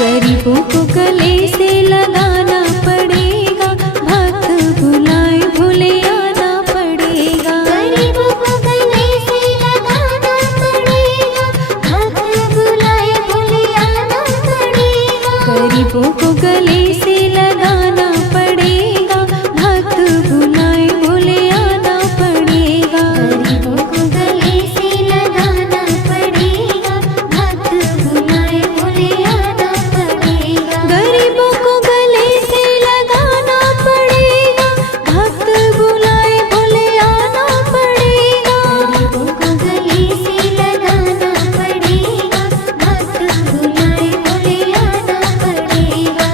गरीबों को गले से लगाना पड़ेगा, भक्त बुलाए भूले आना पड़ेगा। गरीबों को गले से लगाना पड़ेगा, भक्त बुलाए भूले आना पड़ेगा। गरीबों को गले से लगाना पड़ेगा, भक्त बुलाए भूले आना पड़ेगा। गरीबों को गले से लगाना पड़ेगा, भक्त बुलाए भूले आना पड़ेगा। गरीबों को गले से लगाना पड़ेगा, भक्त बुलाए भूले आना पड़ेगा। गरीबों को गले से लगाना पड़ेगा, भक्त बुलाए भूले आना पड़ेगा।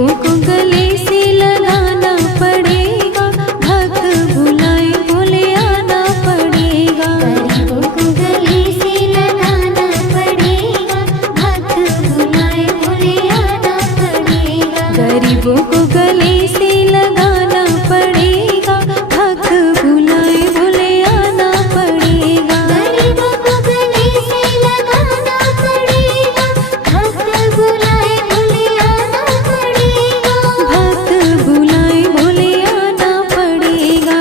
गरीबों को गले से लगाना पड़ेगा, भक्त बुलाए बोले आना पड़ेगा। गरीबों को गले से लगाना पड़ेगा, भक्त बुलाए बोले आना पड़ेगा। गरीबों को गले से लगाना पड़ेगा, भक्त बुलाए बोले आना पड़ेगा। गरीबों को गले से लगाना पड़ेगा, भक्त बुलाए बोले आना पड़ेगा। भक्त बुलाए बोले आना पड़ेगा।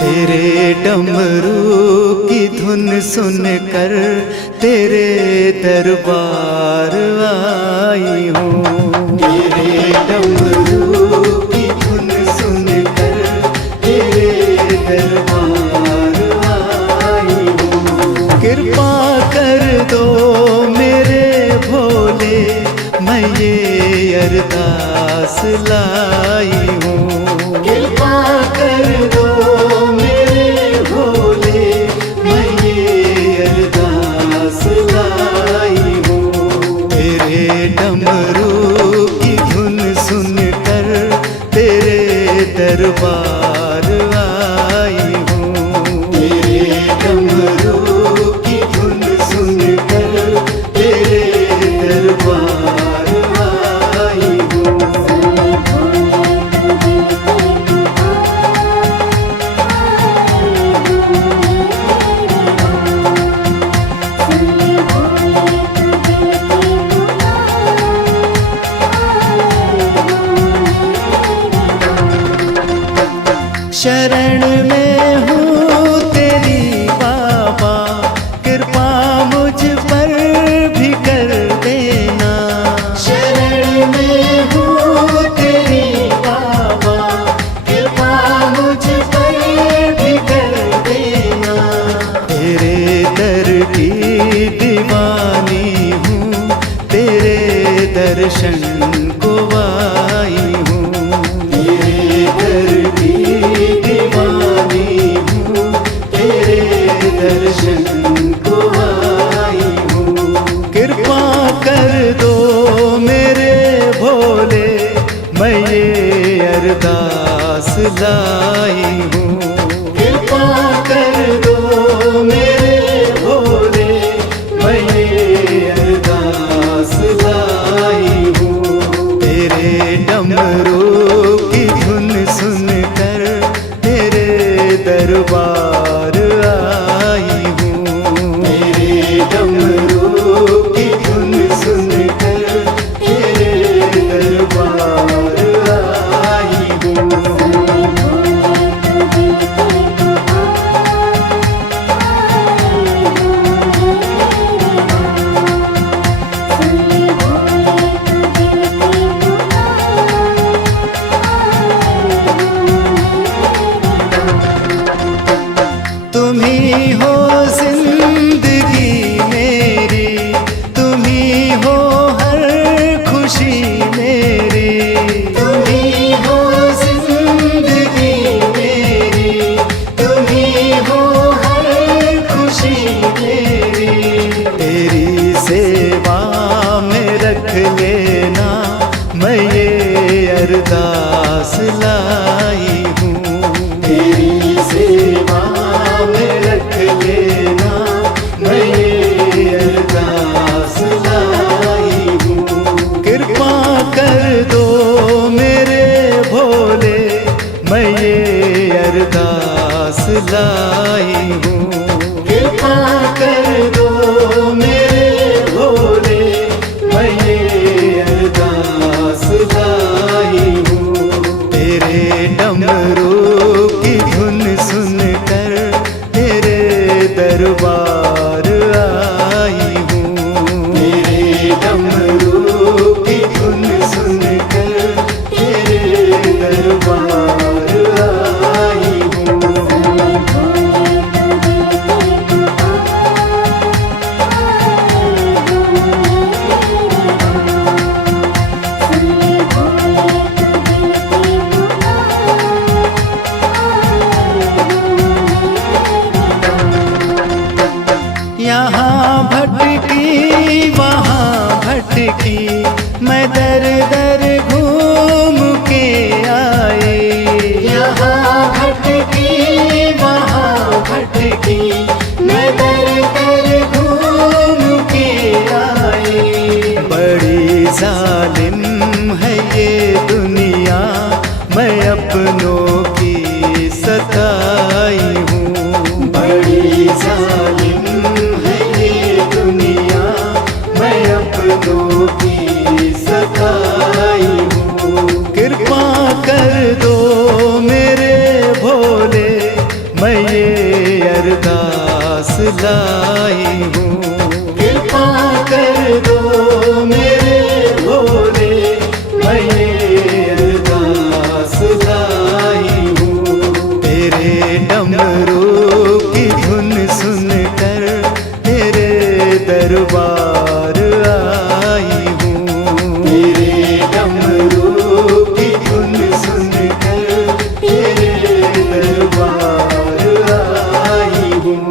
तेरे डमरू की धुन सुनकर तेरे दरबार आई हूँ। तेरे डमरू की धुन सुनकर तेरे दरबार आई हूँ। कृपा कर दो मेरे भोले, मैं ये अरदास लाई हूँ। कृपा कर दो मेरे भोले, मैं ये अरदास लाई हूँ। तेरे डमरू की धुन सुनकर तेरे दरबार आई हूँ। तेरे डमरू की धुन सुनकर तेरे दरबार आई हूँ। शरण में हूँ तेरी बाबा, कृपा मुझ पर भी कर देना। शरण में हूँ तेरी बाबा, कृपा मुझ पर भी कर देना। तेरे दर की दीवानी हूँ, तेरे दर्शन को आई हूँ। तेरे दर की दीवानी हूँ, तेरे दर्शन को आई हूँ। कृपा कर दो मेरे भोले, मैं ये अरदास लाई हूँ। कृपा कर दो मेरे भोले, मैं ये अरदास लाई हूँ। तेरे डमरू की धुन सुनकर तेरे दरबार आई हूँ। तेरे डमरू की धुन सुनकर तेरे दरबार आई हूँ। तुम ही हो जिंदगी मेरी, तुम ही हो हर खुशी मेरी। तुम ही हो जिंदगी मेरी, तुम ही हो हर खुशी मेरी। तेरी सेवा में रख लेना, मैं ये अरदास लाई हूँ। तेरी सेवा में रख लेना, मैं ये अरदास लाई हूँ। कृपा कर दो मेरे भोले, मैं ये अरदास लाई हूँ। कृपा कर दो मेरे भोले, मैं ये अरदास लाई हूँ। तेरे डमरू की धुन सुनकर तेरे दरबार आई हूँ। तेरे डमरू की धुन सुनकर तेरे दरबार आई हूँ। की सताई हूँ। कृपा कर दो मेरे भोले, मैं ये अरदास लाई हूँ। कृपा कर दो मेरे भोले, मैं ये अरदास लाई हूँ। तेरे डमरू की धुन सुनकर तेरे दरबार आई हूँ। तेरे डमरू की धुन सुनकर तेरे दरबार आई हूँ।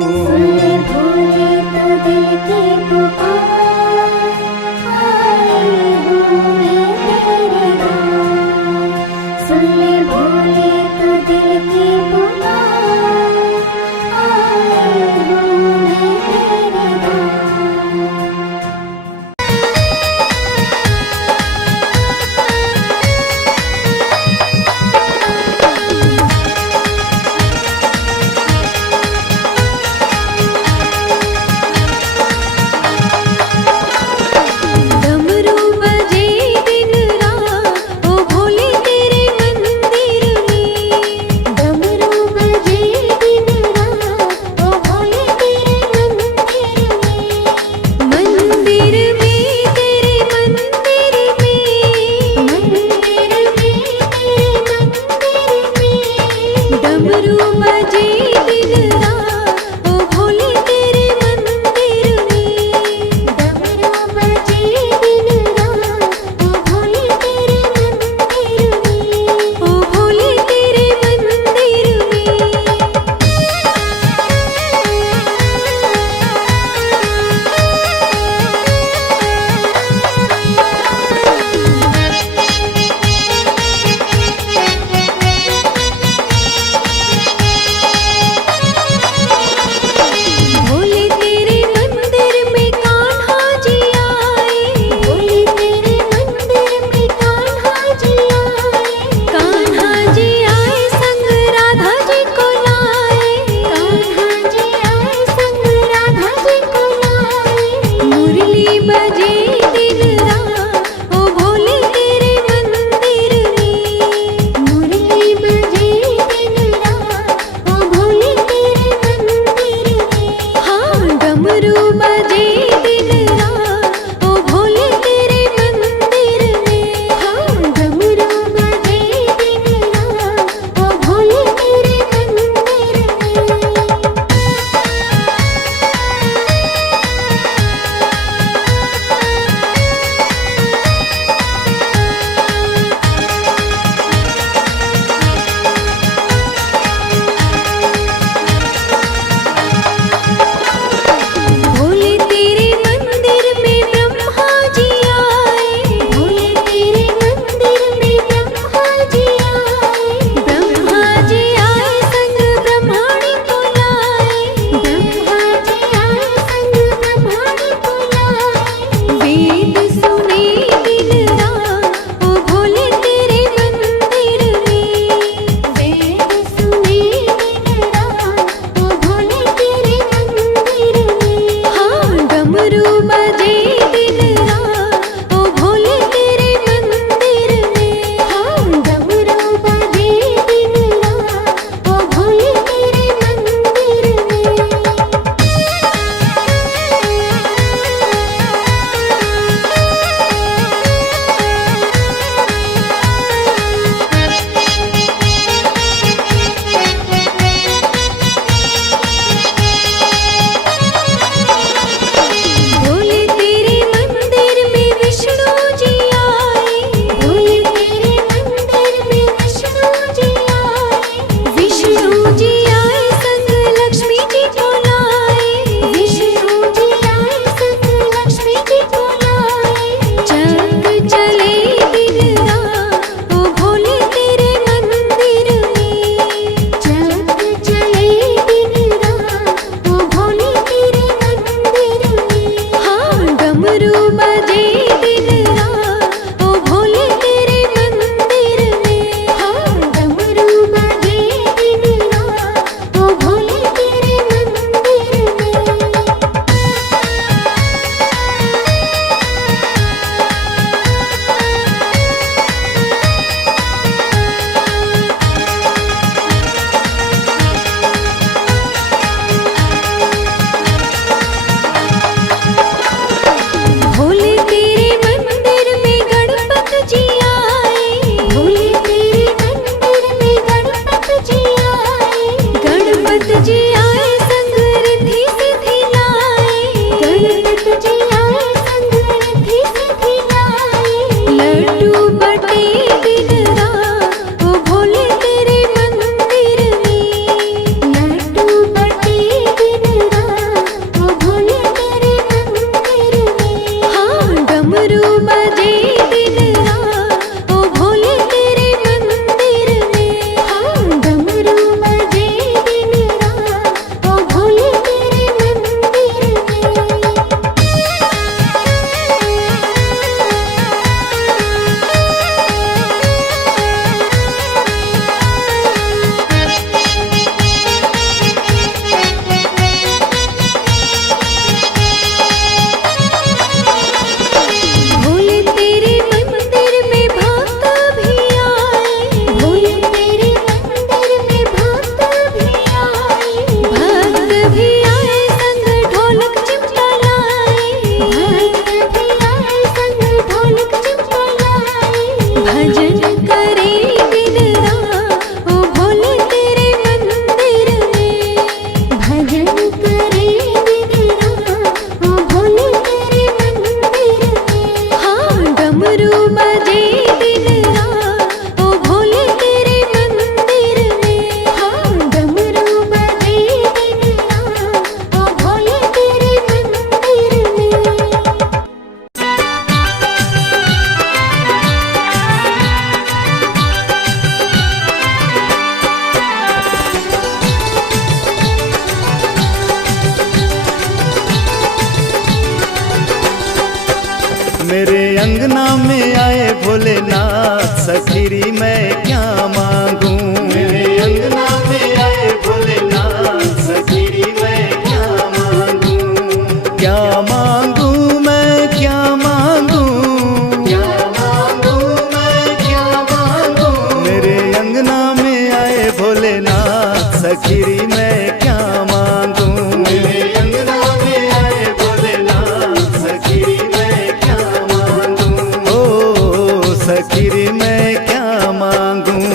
भजन करे दिन रात ओ भोले तेरे मंदिर में। भजन करे दिन रात ओ भोले तेरे मंदिर में। हाँ डमरू बजे दिन रात ओ भोले तेरे मंदिर में। हाँ डमरू बजे दिन रात ओ भोले तेरे मंदिर में। मेरे अंगना में आए भोलेनाथ, सखीरी मैं क्या मांगूं। मेरे अंगना में आए भोलेनाथ, सखीरी मैं क्या मांगूं। क्या मांगूं मैं क्या मांगूं, क्या मांगूं मैं क्या मांगूं। मेरे अंगना में आए भोलेनाथ, सखीरी मैं क्या मांगूं। मेरे अंगना में आए भोलेनाथ, सखीरी मैं क्या मांगूं। ओ सखीरी मैं क्या मांगूं।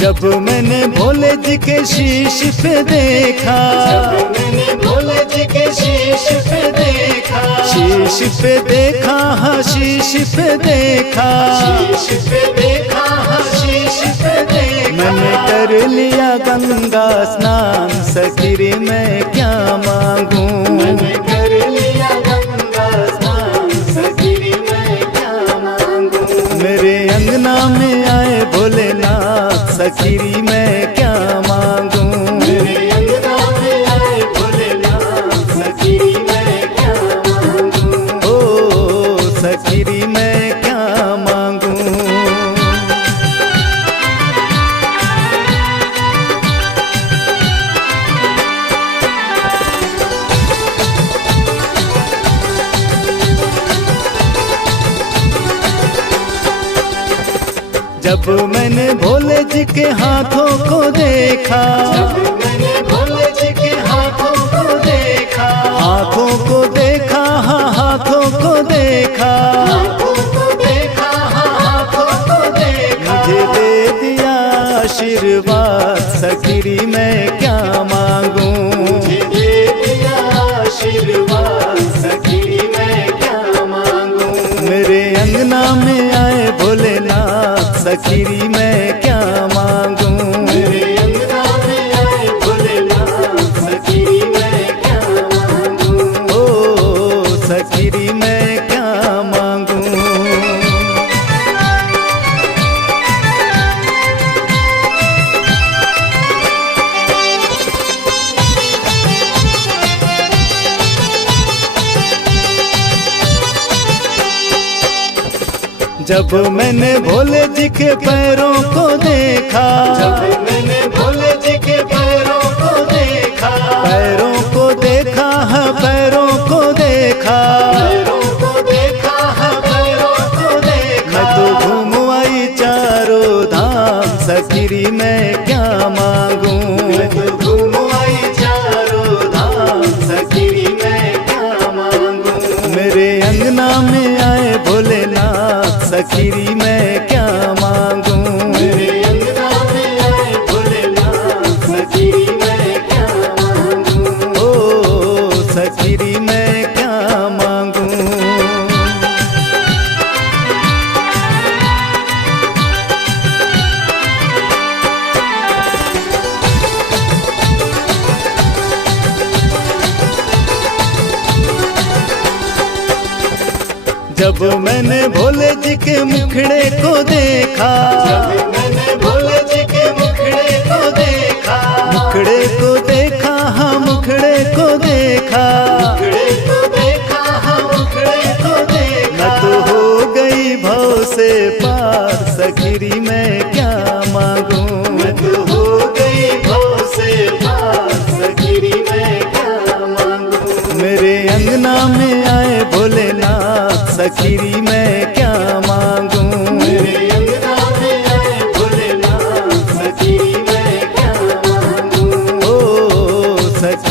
जब मैंने भोले जी के शीश पे देखा, जब मैंने भोले जी के शीश पे देखा, शीश पे देखा हाँ शीश पे देखा, शीश पे देखा हाँ शीश पे देखा। मैंने कर लिया गंगा स्नान, सखीरी मैं क्या मांगूं। मैंने कर लिया गंगा स्नान, सखीरी मैं क्या मांगूं। मेरे अंगना में आए भोलेनाथ, सखीरी मैं क्या मांगूं। मेरे अंगना में आए भोलेनाथ, सखीरी मैं क्या मांगूं। ओ सखीरी मैं क्या मांगूं। जब मैंने भोले जी के हाथों को देखा, जब मैंने भोले जी के हाथों को देखा, हाथों को देखा हाँ हाथों को देखा, हाथों को देखा हाँ हाथों को देखा। मुझे दे दिया आशीर्वाद, सखीरी मैं क्या मांगूं। मुझे दे दिया आशीर्वाद, सखीरी मैं क्या मांगूं। मेरे अंगना में आए भोलेनाथ, सखीरी मैं क्या मांगूं। मेरे अंगना में आए भोलेनाथ, सखीरी मैं क्या मांगूं। ओ सखीरी मैं क्या मांगूं। जब मैंने भोले जी के पैरों को देखा, जब मैंने भोले जी के पैरों को देखा, पैरों को देखा है पैरों को देखा, पैरों को देखा है पैरों को देखा। मैं तो घूम आई चारों धाम, सखीरी मैं क्या मांगूं। मैं तो घूम आई चारों धाम, सखीरी मैं क्या मांगूं। मेरे अंगना में आए भोलेनाथ, सखीरी मैं क्या मांगूं। मेरे अंगना में आए भोलेनाथ, सखीरी मैं क्या मांगूं। ओ सखीरी मैं क्या मांगूं। जब मैंने भोले जी के मुखड़े को देखा, जब मैंने भोले जी के मुखड़े को देखा, मुखड़े को देखा हाँ मुखड़े को देखा, मुखड़े को देखा हाँ मुखड़े को देखा। मैं तो हो गई भव से पार, सखीरी मैं क्या मांगूं। मैं तो हो गई भव से पार, सखीरी मैं क्या मांगूं। मेरे अंगना में आए भोलेनाथ, सखीरी मैं क्या मांगूं। मेरे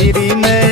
गिरी में